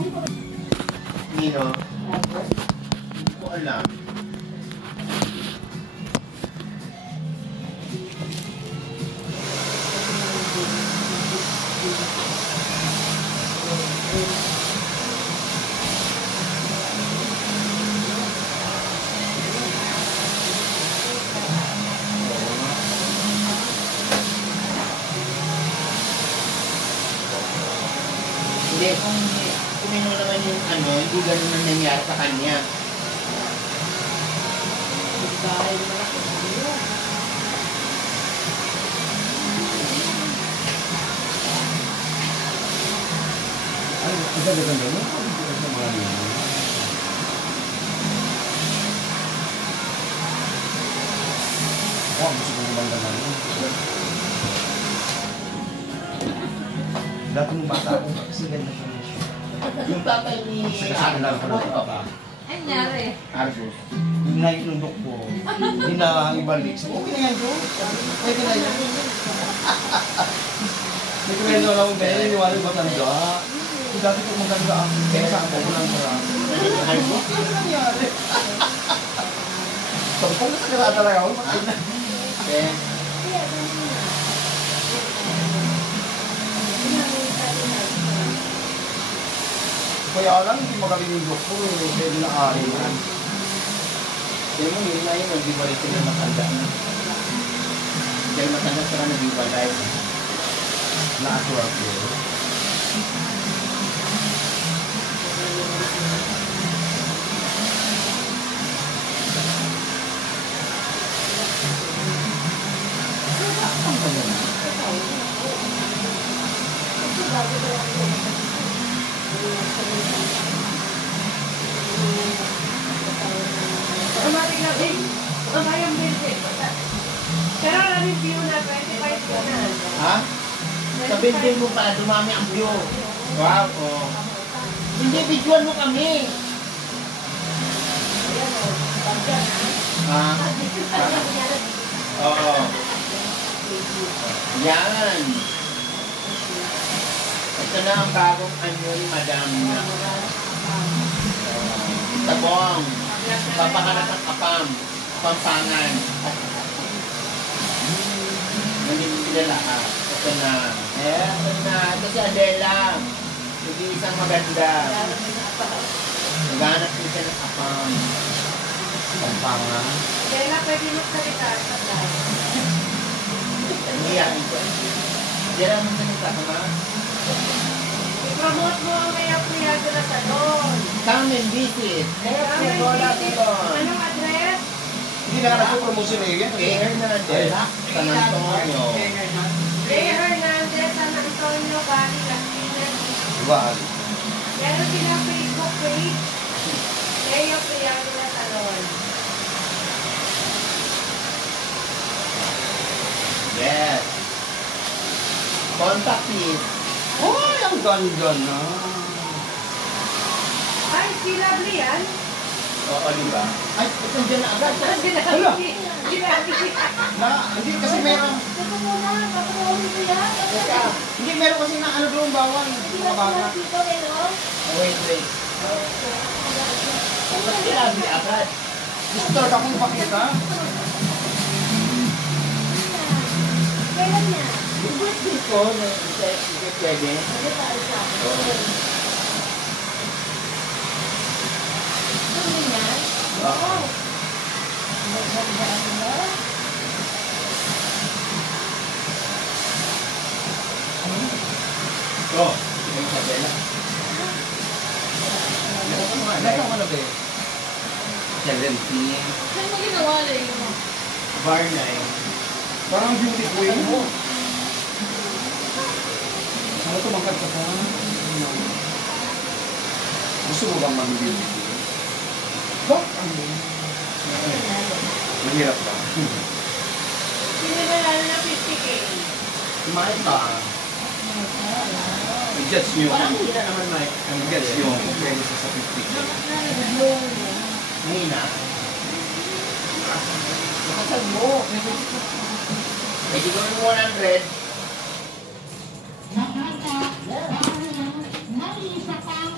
Nino? Hindi ko alam. Hindi, kung ano naman yung ano, hindi ganun ang nangyari sa kanya. Dahil malaki tayo. Ay, isa ba ganda mo? Isa sa mga yun. Oh, gusto ko bang ganda mo? Dati nung bata ako, kasi ganda siya niya. Yung tatay ni Alam ko na pa. Ay, nangyari. Argus. Yung nainundok ko, hindi na ibalik. Okay na yan, bro. Pwede na yan. Hindi ko rin alam kung kaya yung wala matanda. Kung dati ko maganda ako, kaya sa ako ko lang marami. Argus? Ano nangyari? Sampung na sa talaga ako. Eh, Kaya lang, hindi magaling yung doktor eh. Pwede na ari yan. kaya mo yun na yun, nag-iwalay sila matanda na. Dahil matanda sila nag-iwalay. Na-aswag ko. Pero namin view na 25 ko na. Ha? Sabihin mo pala, dumami ang view. Wow, oh. Hindi, videoan mo kami. Ha? Oo. Yan. Ito na ang bagong ano ni Madam na. Tabong. Papakanat ng kapam. Pampangan. Nandito sila lahat. Ito na. Ito na. Ito si Adela. Nag-iisang maganda. Naghanap din siya ng kapam. Pampangan. Kaya na pwede magsalita sa tayo. Nangyayari ko. Hindi lang mo salita ka ma. I-promote mo ang kaya kuya na sa doon. Come and visit. Anong address? Hindi na nga nagpo-promotion eh. Yan. Kay Hernandez. San Antonio. Ray Hernandez, San Antonio, Cali, Las Piñas. Diba? Meron silang Facebook page. Leo Priangula Salon. Yes. Contact please. Uy, ang ganda na. Ay, si Lovely yan. Oo, di ba? Ay, ito dyan na agad. Hala. Na, hindi kasi meron. Ito muna, kapag-uwi ko yan. Teka. Hindi meron kasi na ano doon bawal. Mga bata. Dito, meron. Wait, wait. Ba't sinabi agad? Gusto talaga akong pakita. Kailan niya? Yung birthday ko, hindi pwede. Oo. Ano niya? Oo. Oh, yung Isabela. Nasa mo na ba 17. Saan mo ginawa na yun? Bar 9. Parang beauty queen mo. Ano ito mangkat ka pa? Gusto mo bang maging beauty queen? Bak? Ano? Mahirap ba? Sinimala na 50K. Kumain ka. I-judge nyo. Parang hindi na naman, Mike. I-judge nyo kung pwede sa 50K. Mahina. Nakasal mo. Pwede ko ng 100. Nakaka, nariisa pang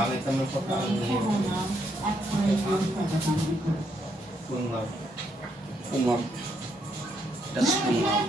Pangit naman po pa ang iyo. Kungag. Kungag. Das kungag.